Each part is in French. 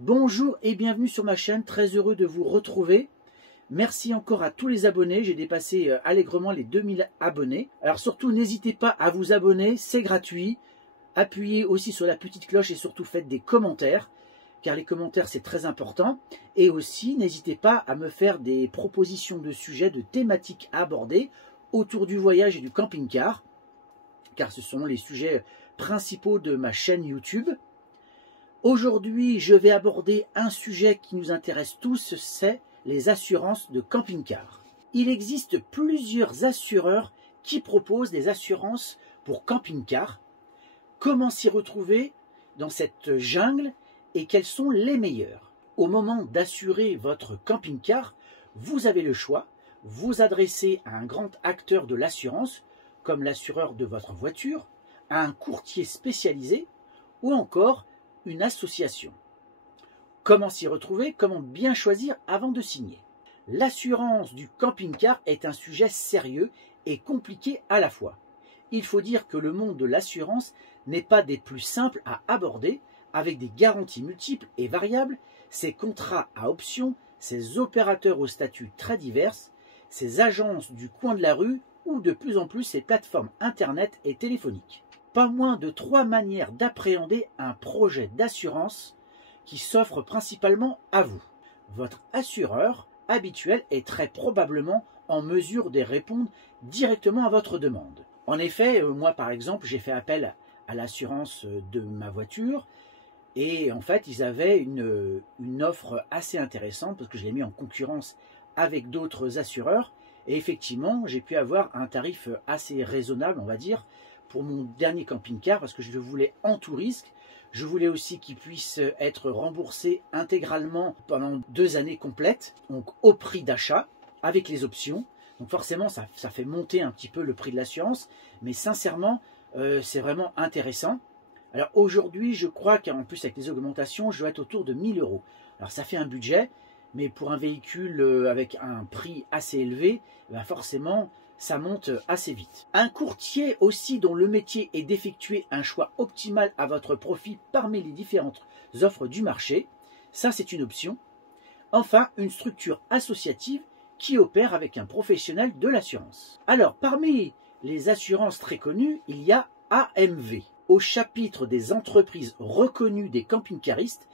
Bonjour et bienvenue sur ma chaîne, très heureux de vous retrouver. Merci encore à tous les abonnés, j'ai dépassé allègrement les 2000 abonnés. Alors surtout n'hésitez pas à vous abonner, c'est gratuit. Appuyez aussi sur la petite cloche et surtout faites des commentaires, car les commentaires c'est très important. Et aussi n'hésitez pas à me faire des propositions de sujets, de thématiques à aborder autour du voyage et du camping-car, car ce sont les sujets principaux de ma chaîne YouTube. Aujourd'hui, je vais aborder un sujet qui nous intéresse tous, c'est les assurances de camping-car. Il existe plusieurs assureurs qui proposent des assurances pour camping-car. Comment s'y retrouver dans cette jungle et quelles sont les meilleures? Au moment d'assurer votre camping-car, vous avez le choix. Vous adressez à un grand acteur de l'assurance, comme l'assureur de votre voiture, à un courtier spécialisé ou encore une association. Comment s'y retrouver? Comment bien choisir avant de signer? L'assurance du camping-car est un sujet sérieux et compliqué à la fois. Il faut dire que le monde de l'assurance n'est pas des plus simples à aborder, avec des garanties multiples et variables, ses contrats à options, ses opérateurs aux statuts très divers, ses agences du coin de la rue ou de plus en plus ses plateformes internet et téléphoniques. Pas moins de 3 manières d'appréhender un projet d'assurance qui s'offre principalement à vous. Votre assureur habituel est très probablement en mesure de répondre directement à votre demande. En effet, moi par exemple, j'ai fait appel à l'assurance de ma voiture et en fait, ils avaient une offre assez intéressante parce que je l'ai mis en concurrence avec d'autres assureurs et effectivement, j'ai pu avoir un tarif assez raisonnable, on va dire, pour mon dernier camping-car parce que je le voulais en tout risque. Je voulais aussi qu'il puisse être remboursé intégralement pendant 2 années complètes, donc au prix d'achat, avec les options. Donc forcément, ça fait monter un petit peu le prix de l'assurance, mais sincèrement, c'est vraiment intéressant. Alors aujourd'hui, je crois qu'en plus avec les augmentations, je dois être autour de 1000 €. Alors ça fait un budget, mais pour un véhicule avec un prix assez élevé, ben forcément, ça monte assez vite. Un courtier aussi dont le métier est d'effectuer un choix optimal à votre profit parmi les différentes offres du marché, ça c'est une option. Enfin, une structure associative qui opère avec un professionnel de l'assurance. Alors, parmi les assurances très connues, il y a AMV. Au chapitre des entreprises reconnues des camping-caristes,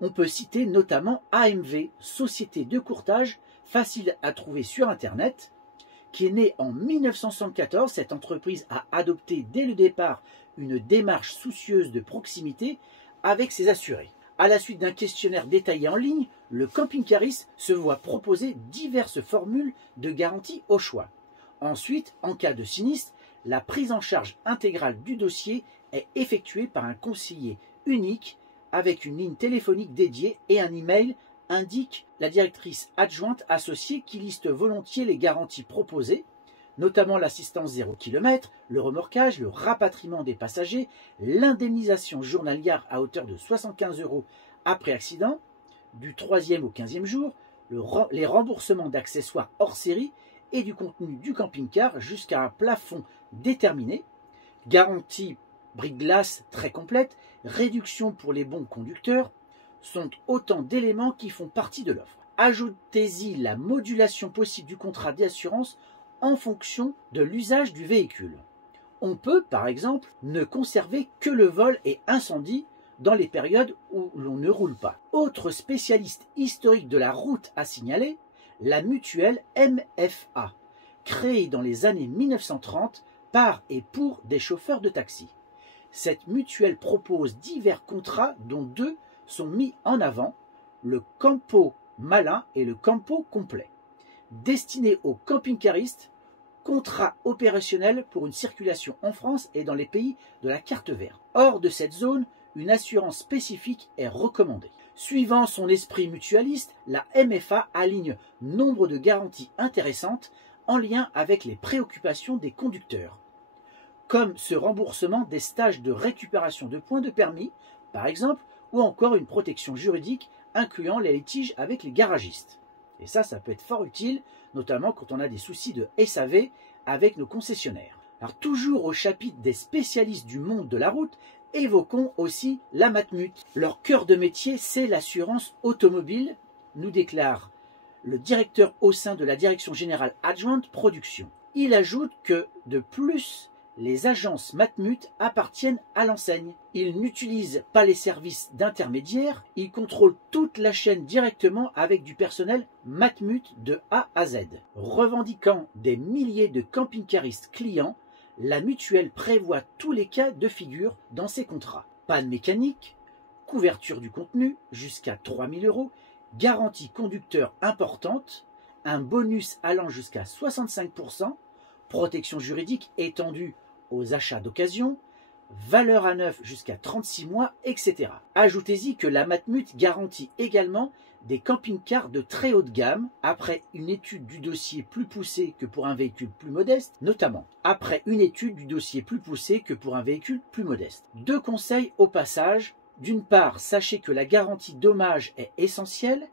on peut citer notamment AMV, société de courtage facile à trouver sur Internet, qui est née en 1974. Cette entreprise a adopté dès le départ une démarche soucieuse de proximité avec ses assurés. À la suite d'un questionnaire détaillé en ligne, le camping-cariste se voit proposer diverses formules de garantie au choix. Ensuite, en cas de sinistre, la prise en charge intégrale du dossier est effectuée par un conseiller unique avec une ligne téléphonique dédiée et un email indique la directrice adjointe associée qui liste volontiers les garanties proposées, notamment l'assistance 0 km, le remorquage, le rapatriement des passagers, l'indemnisation journalière à hauteur de 75 € après accident, du 3e au 15e jour, les remboursements d'accessoires hors série et du contenu du camping-car jusqu'à un plafond déterminé, garantie brique-glace très complète, réduction pour les bons conducteurs, sont autant d'éléments qui font partie de l'offre. Ajoutez-y la modulation possible du contrat d'assurance en fonction de l'usage du véhicule. On peut, par exemple, ne conserver que le vol et incendie dans les périodes où l'on ne roule pas. Autre spécialiste historique de la route à signaler, la mutuelle MFA, créée dans les années 1930 par et pour des chauffeurs de taxi. Cette mutuelle propose divers contrats dont 2 sont mis en avant, le Campo Malin et le Campo Complet. Destinés aux camping-caristes, contrat opérationnel pour une circulation en France et dans les pays de la carte verte. Hors de cette zone, une assurance spécifique est recommandée. Suivant son esprit mutualiste, la MFA aligne nombre de garanties intéressantes en lien avec les préoccupations des conducteurs, comme ce remboursement des stages de récupération de points de permis, par exemple, ou encore une protection juridique incluant les litiges avec les garagistes. Et ça peut être fort utile, notamment quand on a des soucis de SAV avec nos concessionnaires. Alors toujours au chapitre des spécialistes du monde de la route, Évoquons aussi la Matmut. Leur cœur de métier, c'est l'assurance automobile, nous déclare le directeur au sein de la Direction Générale Adjointe Production. Il ajoute que, de plus, les agences Matmut appartiennent à l'enseigne. Ils n'utilisent pas les services d'intermédiaires, ils contrôlent toute la chaîne directement avec du personnel Matmut de A à Z. Revendiquant des milliers de camping-caristes clients, la mutuelle prévoit tous les cas de figure dans ses contrats. Panne mécanique, couverture du contenu jusqu'à 3 000 €, garantie conducteur importante, un bonus allant jusqu'à 65%, protection juridique étendue aux achats d'occasion, valeur à neuf jusqu'à 36 mois, etc. Ajoutez-y que la Matmut garantit également des camping-cars de très haute gamme, après une étude du dossier plus poussée que pour un véhicule plus modeste, notamment après une étude du dossier plus poussée que pour un véhicule plus modeste. Deux conseils au passage. D'une part, sachez que la garantie dommage est essentielle.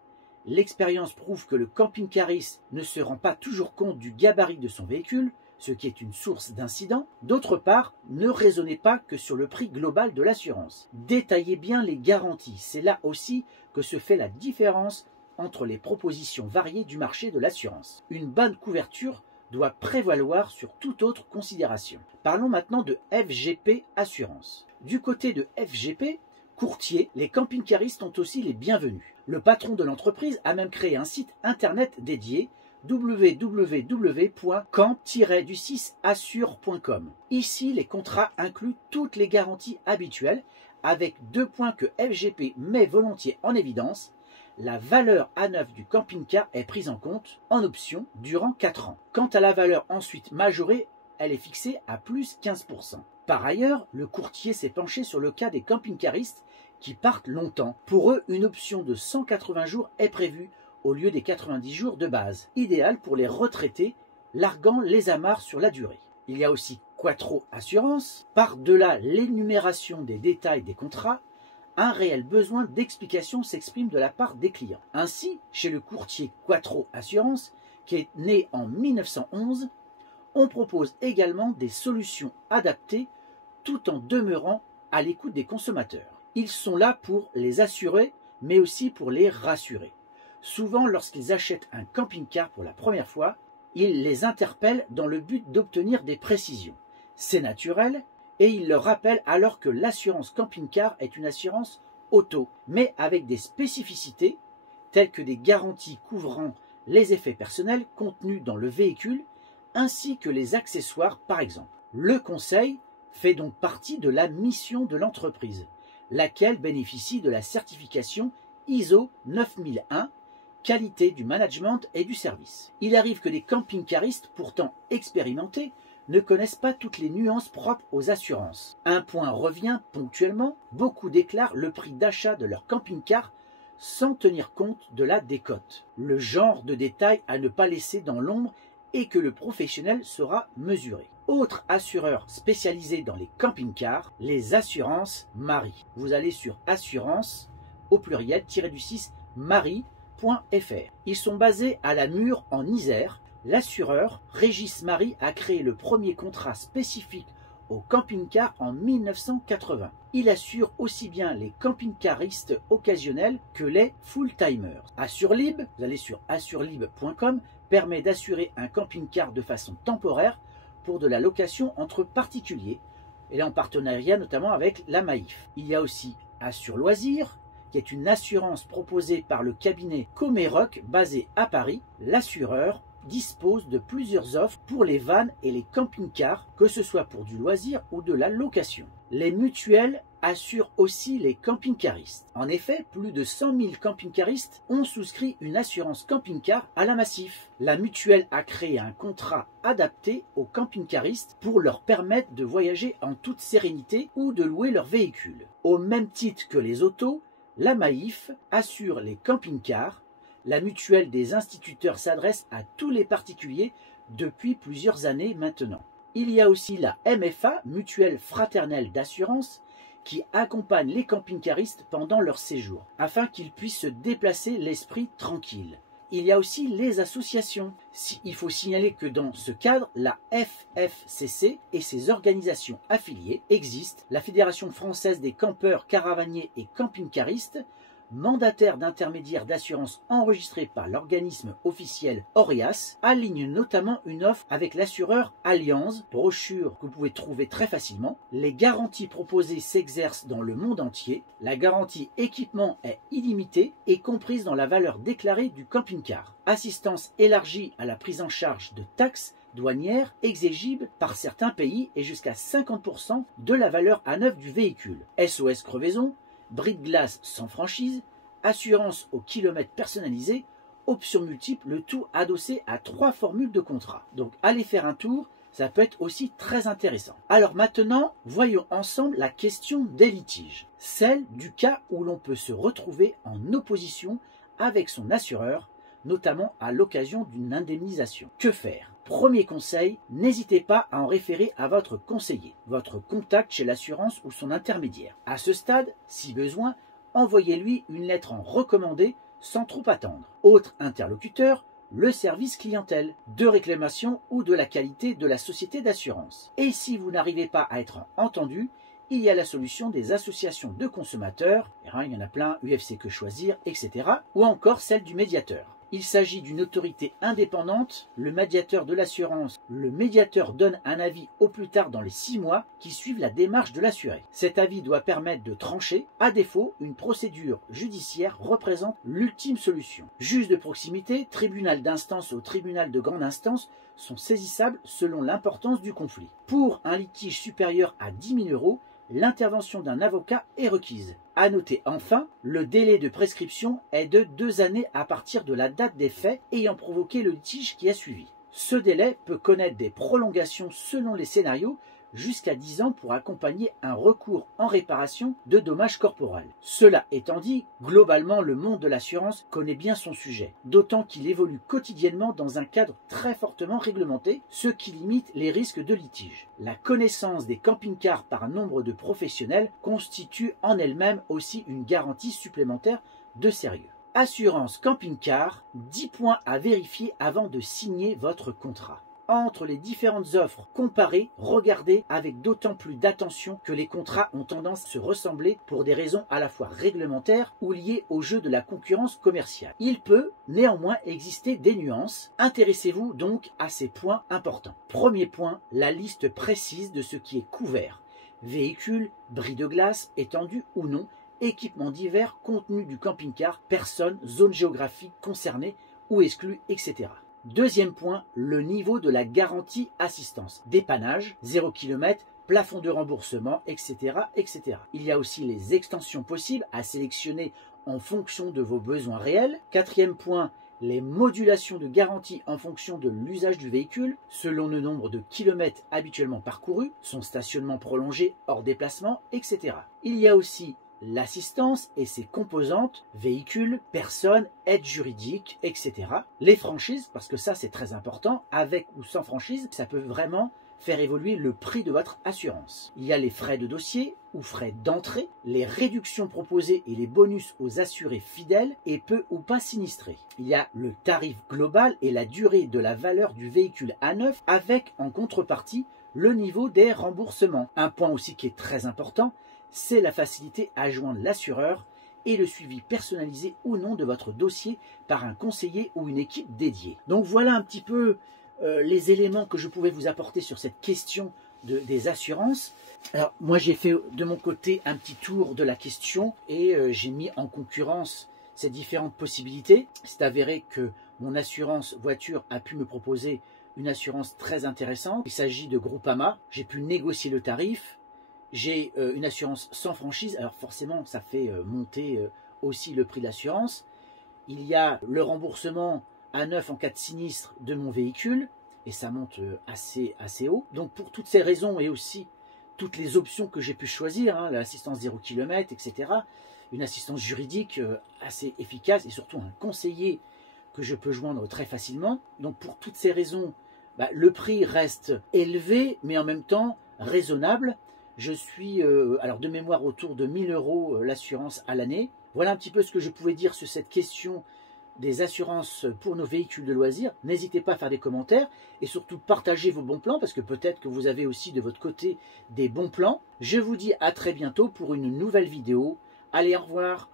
L'expérience prouve que le camping-cariste ne se rend pas toujours compte du gabarit de son véhicule, ce qui est une source d'incidents. D'autre part, ne raisonnez pas que sur le prix global de l'assurance. Détaillez bien les garanties, c'est là aussi que se fait la différence entre les propositions variées du marché de l'assurance. Une bonne couverture doit prévaloir sur toute autre considération. Parlons maintenant de FGP Assurance. Du côté de FGP, courtier, les camping-caristes sont aussi les bienvenus. Le patron de l'entreprise a même créé un site internet dédié www.camp-assure.com. Ici, les contrats incluent toutes les garanties habituelles avec deux points que FGP met volontiers en évidence. La valeur à neuf du camping-car est prise en compte en option durant 4 ans. Quant à la valeur ensuite majorée, elle est fixée à plus 15%. Par ailleurs, le courtier s'est penché sur le cas des camping-caristes qui partent longtemps. Pour eux, une option de 180 jours est prévue au lieu des 90 jours de base, idéal pour les retraités larguant les amarres sur la durée. Il y a aussi Quattro Assurance. Par-delà l'énumération des détails des contrats, un réel besoin d'explication s'exprime de la part des clients. Ainsi, chez le courtier Quattro Assurance, qui est né en 1911, on propose également des solutions adaptées tout en demeurant à l'écoute des consommateurs. Ils sont là pour les assurer, mais aussi pour les rassurer. Souvent, lorsqu'ils achètent un camping-car pour la première fois, ils les interpellent dans le but d'obtenir des précisions. C'est naturel, et ils leur rappellent alors que l'assurance camping-car est une assurance auto, mais avec des spécificités telles que des garanties couvrant les effets personnels contenus dans le véhicule, ainsi que les accessoires par exemple. Le conseil fait donc partie de la mission de l'entreprise, laquelle bénéficie de la certification ISO 9001, qualité du management et du service. Il arrive que des camping-caristes, pourtant expérimentés, ne connaissent pas toutes les nuances propres aux assurances. Un point revient ponctuellement, beaucoup déclarent le prix d'achat de leur camping-car sans tenir compte de la décote. Le genre de détail à ne pas laisser dans l'ombre et que le professionnel saura mesurer. Autre assureur spécialisé dans les camping-cars, les assurances Marie. Vous allez sur assurance au pluriel -du6 Marie.fr. Ils sont basés à la Mure en Isère. L'assureur Régis Marie a créé le premier contrat spécifique au camping-car en 1980. Il assure aussi bien les camping-caristes occasionnels que les full-timers. Assurlib, vous allez sur assurlib.com, permet d'assurer un camping-car de façon temporaire pour de la location entre particuliers, et là en partenariat notamment avec la Maïf. Il y a aussi Assure Loisirs, qui est une assurance proposée par le cabinet Comeroc basé à Paris. L'assureur dispose de plusieurs offres pour les vannes et les camping-cars, que ce soit pour du loisir ou de la location. Les mutuelles assurent aussi les camping-caristes. En effet, plus de 100 000 camping-caristes ont souscrit une assurance camping-car à la Massif. La mutuelle a créé un contrat adapté aux camping-caristes pour leur permettre de voyager en toute sérénité ou de louer leur véhicule. Au même titre que les autos, la Maïf assure les camping-cars. La mutuelle des instituteurs s'adresse à tous les particuliers depuis plusieurs années maintenant. Il y a aussi la MFA, Mutuelle Fraternelle d'Assurance, qui accompagne les camping-caristes pendant leur séjour, afin qu'ils puissent se déplacer l'esprit tranquille. il y a aussi les associations. Il faut signaler que dans ce cadre, la FFCC et ses organisations affiliées existent, la Fédération française des campeurs, caravaniers et camping-caristes, mandataire d'intermédiaires d'assurance enregistrés par l'organisme officiel Orias, aligne notamment une offre avec l'assureur Allianz, brochure que vous pouvez trouver très facilement. Les garanties proposées s'exercent dans le monde entier. La garantie équipement est illimitée et comprise dans la valeur déclarée du camping-car. Assistance élargie à la prise en charge de taxes douanières exigibles par certains pays et jusqu'à 50% de la valeur à neuf du véhicule. SOS crevaison, bris de glace sans franchise, assurance au kilomètre personnalisé, options multiples, le tout adossé à 3 formules de contrat. Donc allez faire un tour, ça peut être aussi très intéressant. Alors maintenant, voyons ensemble la question des litiges, celle du cas où l'on peut se retrouver en opposition avec son assureur, notamment à l'occasion d'une indemnisation. Que faire ? Premier conseil, n'hésitez pas à en référer à votre conseiller, votre contact chez l'assurance ou son intermédiaire. À ce stade, si besoin, envoyez-lui une lettre en recommandé sans trop attendre. Autre interlocuteur, le service clientèle, de réclamation ou de la qualité de la société d'assurance. Et si vous n'arrivez pas à être entendu, il y a la solution des associations de consommateurs, il y en a plein, UFC Que Choisir, etc. ou encore celle du médiateur. Il s'agit d'une autorité indépendante, le médiateur de l'assurance. Le médiateur donne un avis au plus tard dans les 6 mois qui suivent la démarche de l'assuré. Cet avis doit permettre de trancher. À défaut, une procédure judiciaire représente l'ultime solution. Juge de proximité, tribunal d'instance ou tribunal de grande instance sont saisissables selon l'importance du conflit. Pour un litige supérieur à 10 000 €, l'intervention d'un avocat est requise. À noter enfin, le délai de prescription est de 2 années à partir de la date des faits ayant provoqué le litige qui a suivi. Ce délai peut connaître des prolongations selon les scénarios jusqu'à 10 ans pour accompagner un recours en réparation de dommages corporels. Cela étant dit, globalement, le monde de l'assurance connaît bien son sujet, d'autant qu'il évolue quotidiennement dans un cadre très fortement réglementé, ce qui limite les risques de litige. La connaissance des camping-cars par nombre de professionnels constitue en elle-même aussi une garantie supplémentaire de sérieux. Assurance camping-car, 10 points à vérifier avant de signer votre contrat. Entre les différentes offres, comparez, regardez avec d'autant plus d'attention que les contrats ont tendance à se ressembler pour des raisons à la fois réglementaires ou liées au jeu de la concurrence commerciale. Il peut néanmoins exister des nuances. Intéressez-vous donc à ces points importants. Premier point, la liste précise de ce qui est couvert. Véhicule, bris de glace, étendu ou non, équipements divers, contenu du camping-car, personnes, zones géographiques concernées ou exclues, etc. Deuxième point, le niveau de la garantie assistance. Dépannage, 0 km, plafond de remboursement, etc., etc. Il y a aussi les extensions possibles à sélectionner en fonction de vos besoins réels. Quatrième point, les modulations de garantie en fonction de l'usage du véhicule, selon le nombre de kilomètres habituellement parcourus, son stationnement prolongé hors déplacement, etc. Il y a aussi l'assistance et ses composantes, véhicules, personnes, aides juridiques, etc. Les franchises, parce que ça c'est très important, avec ou sans franchise, ça peut vraiment faire évoluer le prix de votre assurance. Il y a les frais de dossier ou frais d'entrée, les réductions proposées et les bonus aux assurés fidèles et peu ou pas sinistrés. Il y a le tarif global et la durée de la valeur du véhicule à neuf avec en contrepartie le niveau des remboursements. Un point aussi qui est très important, c'est la facilité à joindre l'assureur et le suivi personnalisé ou non de votre dossier par un conseiller ou une équipe dédiée. Donc voilà un petit peu les éléments que je pouvais vous apporter sur cette question des assurances. Alors moi j'ai fait de mon côté un petit tour de la question et j'ai mis en concurrence ces différentes possibilités. C'est avéré que mon assurance voiture a pu me proposer une assurance très intéressante. Il s'agit de Groupama. J'ai pu négocier le tarif. J'ai une assurance sans franchise, alors forcément ça fait monter aussi le prix de l'assurance. Il y a le remboursement à neuf en cas de sinistre de mon véhicule, et ça monte assez haut. Donc pour toutes ces raisons et aussi toutes les options que j'ai pu choisir, l'assistance 0 km, etc., une assistance juridique assez efficace et surtout un conseiller que je peux joindre très facilement. Donc pour toutes ces raisons, le prix reste élevé, mais en même temps raisonnable. Je suis, alors de mémoire, autour de 1 000 € l'assurance à l'année. Voilà un petit peu ce que je pouvais dire sur cette question des assurances pour nos véhicules de loisirs. N'hésitez pas à faire des commentaires et surtout partagez vos bons plans parce que peut-être que vous avez aussi de votre côté des bons plans. Je vous dis à très bientôt pour une nouvelle vidéo. Allez, au revoir!